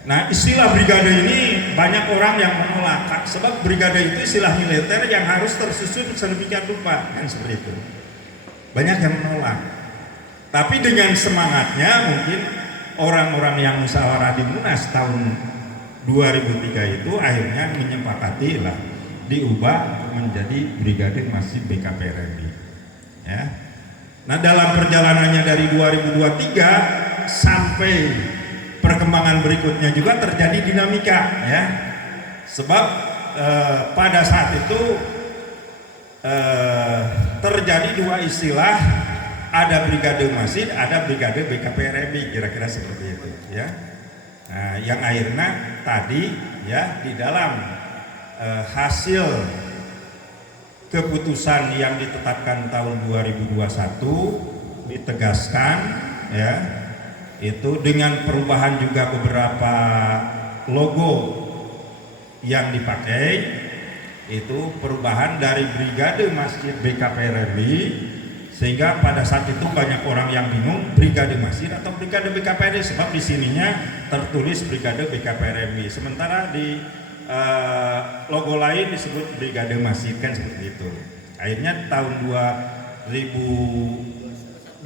Nah, istilah brigade ini banyak orang yang menolak, sebab brigade itu istilah militer yang harus tersusun sedemikian rupa, kan seperti itu. Banyak yang menolak. Tapi dengan semangatnya mungkin orang-orang yang musyawarah di Munas tahun 2003 itu akhirnya menyepakati lah diubah menjadi Brigade Masjid BKPRMI. Ya. Nah, dalam perjalanannya dari 2023 sampai perkembangan berikutnya juga terjadi dinamika, ya. Sebab pada saat itu terjadi dua istilah, ada Brigade Masjid, ada Brigade BKPRMI, kira-kira seperti itu, ya. Nah, yang akhirnya tadi ya di dalam hasil keputusan yang ditetapkan tahun 2021 ditegaskan, ya, itu dengan perubahan juga beberapa logo yang dipakai, itu perubahan dari Brigade Masjid BKPRMI, sehingga pada saat itu banyak orang yang bingung Brigade Masjid atau Brigade BKPRMI, sebab di sininya tertulis Brigade BKPRMI, sementara di logo lain disebut Brigade Masjid, kan seperti itu. Akhirnya tahun 2018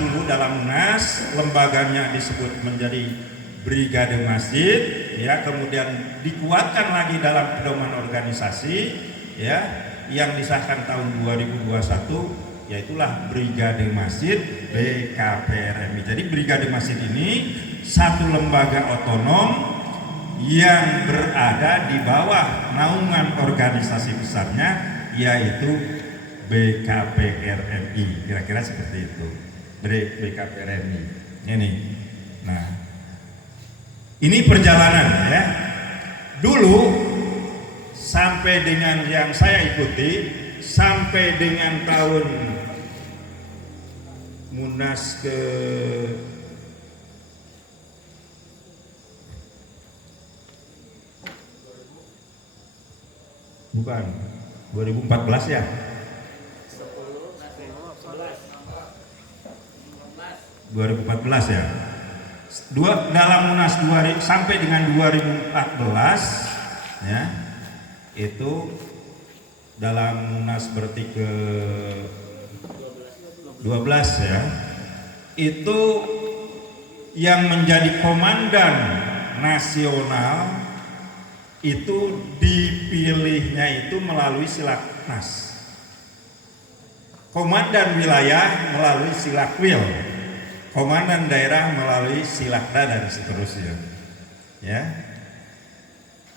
dulu dalam Munas lembaganya disebut menjadi Brigade Masjid, ya, kemudian dikuatkan lagi dalam pedoman organisasi, ya, yang disahkan tahun 2021, yaitulah Brigade Masjid BKPRMI. Jadi Brigade Masjid ini satu lembaga otonom yang berada di bawah naungan organisasi besarnya, yaitu BKPRMI, kira-kira seperti itu. BKPRMI ini. Nah, ini perjalanan, ya. Dulu sampai dengan yang saya ikuti, sampai dengan tahun Munas ke bukan 2014 ya, 2014 ya, dalam Munas sampai dengan 2014, ya, itu dalam Munas berarti ke 12, ya, itu yang menjadi komandan nasional itu dipilihnya itu melalui silaknas, komandan wilayah melalui silakwil, komandan daerah melalui silakda, dan seterusnya, ya.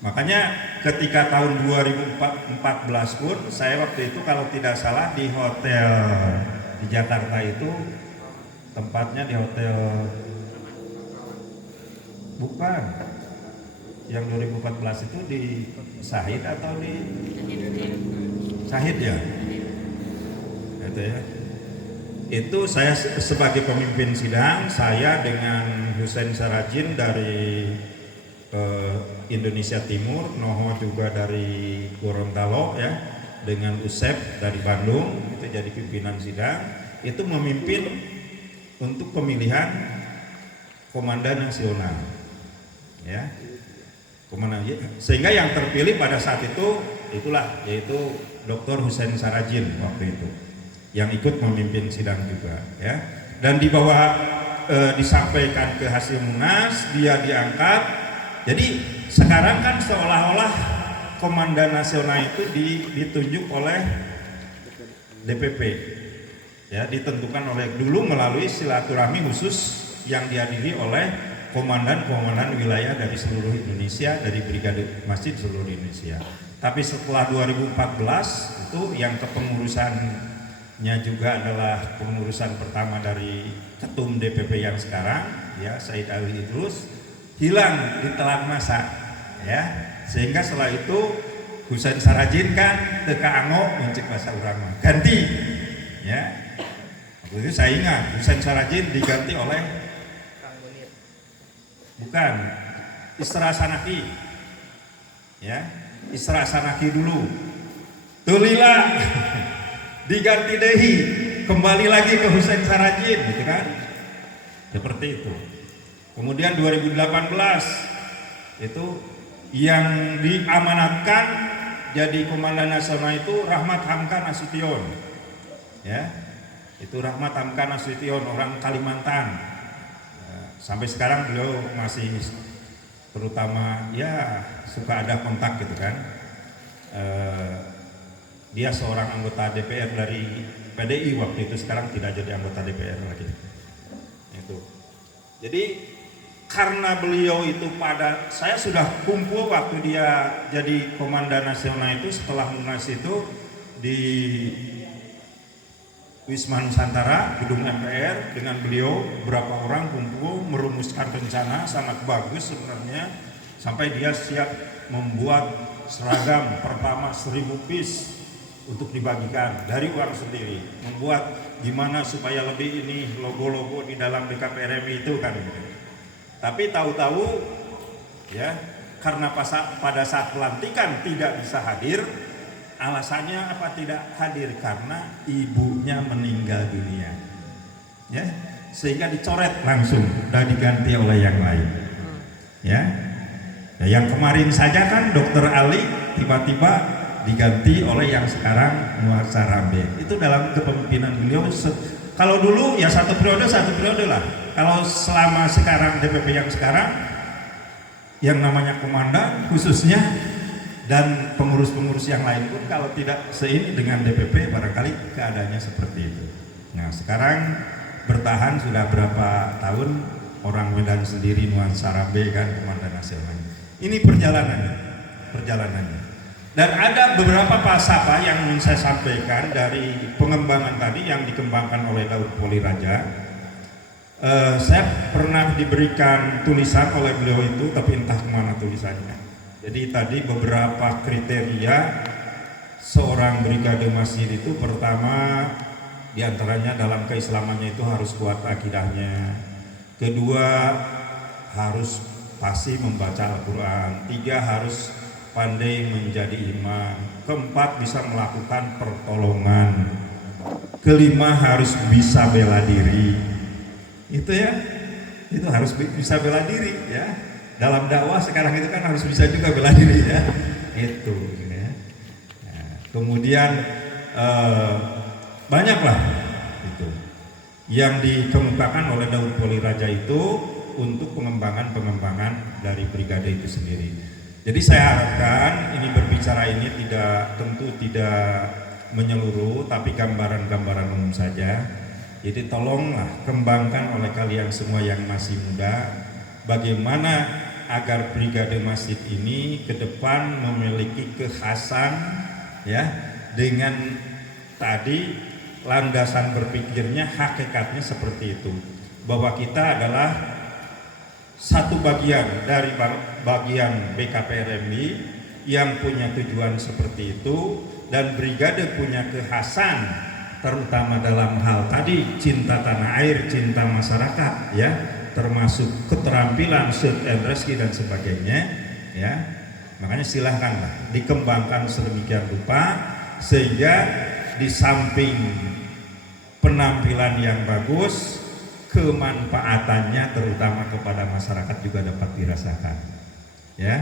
Makanya ketika tahun 2014 pun saya waktu itu kalau tidak salah di hotel di Jakarta itu, tempatnya di hotel, bukan, yang 2014 itu di Syahid atau di Syahid, ya, itu, ya. Itu saya sebagai pemimpin sidang, saya dengan Husain Sarajin dari Indonesia Timur, Noho juga dari Gorontalo, ya, dengan Usep dari Bandung, itu jadi pimpinan sidang, itu memimpin untuk pemilihan komandan nasional, ya, komandan, sehingga yang terpilih pada saat itu itulah yaitu Dr. Husain Sarajin waktu itu yang ikut memimpin sidang juga, ya, dan di bawah disampaikan ke hasil Munas, dia diangkat. Jadi sekarang kan seolah-olah komandan nasional itu ditunjuk oleh DPP, ya, ditentukan oleh dulu melalui silaturahmi khusus yang dihadiri oleh komandan-komandan wilayah dari seluruh Indonesia, dari Brigade Masjid seluruh Indonesia. Tapi setelah 2014 itu yang kepengurusannya juga adalah pengurusan pertama dari ketum DPP yang sekarang, ya, Said Ali Idrus, hilang di telan masa, ya, sehingga setelah itu Husain Sarajin kan teka ango mencek bahasa urang ganti, ya. Waktu itu saya ingat Husain Sarajin diganti oleh bukan Isra Sanaki, ya, Isra Sanaki dulu, tulila diganti dehi, kembali lagi ke Husain Sarajin, gitu kan, seperti itu. Kemudian 2018 itu yang diamanatkan jadi Komandan Nasional itu Rahmat Hamka Nasution, ya, itu Rahmat Hamka Nasution, orang Kalimantan. Sampai sekarang beliau masih terutama ya suka ada kontak gitu kan. Dia seorang anggota DPR dari PDI waktu itu, sekarang tidak jadi anggota DPR lagi. Itu. Jadi karena beliau itu saya sudah kumpul waktu dia jadi Komandan Nasional itu, setelah Munas itu di Wisma Nusantara, gedung MPR, dengan beliau berapa orang kumpul merumuskan rencana sangat bagus sebenarnya, sampai dia siap membuat seragam pertama 1000 piece untuk dibagikan dari uang sendiri, membuat gimana supaya lebih ini logo-logo di dalam BKPRMI itu kan. Tapi tahu-tahu ya karena pada saat pelantikan tidak bisa hadir. Alasannya apa tidak hadir? Karena ibunya meninggal dunia, ya, sehingga dicoret langsung dan diganti oleh yang lain, ya. Nah, yang kemarin saja kan Dokter Ali tiba-tiba diganti oleh yang sekarang Nuarsa Rambe. Itu dalam kepemimpinan beliau. Kalau dulu ya satu periode lah. Kalau selama sekarang DPP yang sekarang, yang namanya komandan khususnya dan pengurus-pengurus yang lain pun kalau tidak seini dengan DPP barangkali keadaannya seperti itu. Nah sekarang bertahan sudah berapa tahun, orang Medan sendiri Nuarsa Rambe kan Komandan Nasional. Ini perjalanannya. Dan ada beberapa pasapa yang ingin saya sampaikan dari pengembangan tadi yang dikembangkan oleh Daud Poli Raja. Saya pernah diberikan tulisan oleh beliau itu, tapi entah kemana tulisannya. Jadi tadi beberapa kriteria seorang Brigade Masjid itu, pertama diantaranya dalam keislamannya itu harus kuat akidahnya, kedua harus pasti membaca Al-Quran, tiga harus pandai menjadi imam, keempat bisa melakukan pertolongan, kelima harus bisa bela diri. Itu ya, itu harus bisa bela diri ya. Dalam dakwah sekarang itu kan harus bisa juga bela diri ya. Itu ya. Nah, kemudian banyaklah itu yang dikemukakan oleh Daud Poli Raja itu untuk pengembangan dari brigade itu sendiri. Jadi saya harapkan ini berbicara ini tentu tidak menyeluruh, tapi gambaran-gambaran umum saja. Jadi tolonglah kembangkan oleh kalian semua yang masih muda, bagaimana agar Brigade Masjid ini ke depan memiliki kekhasan ya, dengan tadi landasan berpikirnya hakikatnya seperti itu, bahwa kita adalah satu bagian dari bagian BKPRMI yang punya tujuan seperti itu, dan brigade punya kekhasan terutama dalam hal tadi cinta tanah air, cinta masyarakat ya, termasuk keterampilan search and rescue dan sebagainya ya. Makanya silahkanlah dikembangkan sedemikian rupa sehingga di samping penampilan yang bagus, kemanfaatannya terutama kepada masyarakat juga dapat dirasakan ya.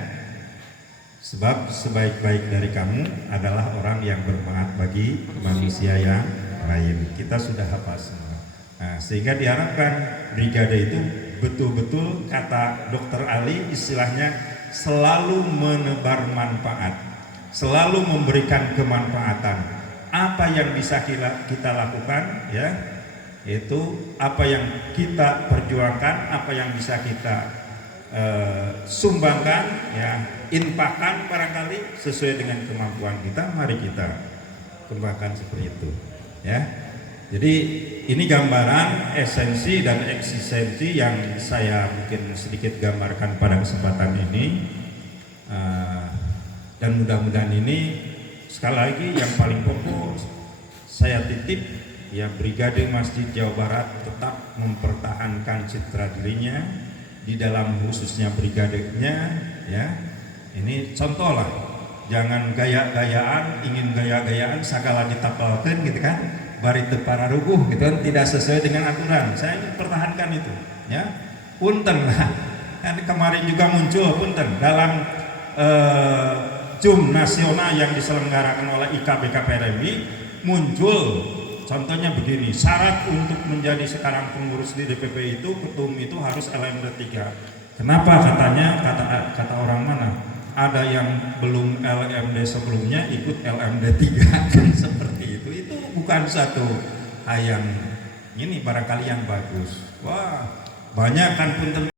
Sebab sebaik-baik dari kamu adalah orang yang bermanfaat bagi manusia yang lain. Kita sudah hafal semua. Nah, sehingga diharapkan brigade itu betul-betul kata Dokter Ali istilahnya selalu menebar manfaat, selalu memberikan kemanfaatan. Apa yang bisa kita lakukan ya, yaitu apa yang kita perjuangkan, apa yang bisa kita sumbangkan ya, infakkan barangkali sesuai dengan kemampuan kita, mari kita kembangkan seperti itu ya. Jadi ini gambaran esensi dan eksistensi yang saya mungkin sedikit gambarkan pada kesempatan ini, dan mudah-mudahan ini sekali lagi yang paling pokok saya titip ya, Brigade Masjid Jawa Barat tetap mempertahankan citra dirinya di dalam khususnya brigadenya ya. Ini contoh lah, jangan gaya-gayaan, ingin gaya-gayaan segala ditapalkan gitu kan, bari teu pararuguh gitu kan, tidak sesuai dengan aturan. Saya ingin pertahankan itu ya, punten lah kemarin juga muncul punten dalam JUM nasional yang diselenggarakan oleh IKBKPRMI, muncul contohnya begini, syarat untuk menjadi sekarang pengurus di DPP itu, ketum itu harus LMD 3. Kenapa katanya, kata orang mana, ada yang belum LMD sebelumnya ikut LMD 3 kan seperti itu bukan satu hal yang ini barangkali yang bagus. Wah, banyak kan punten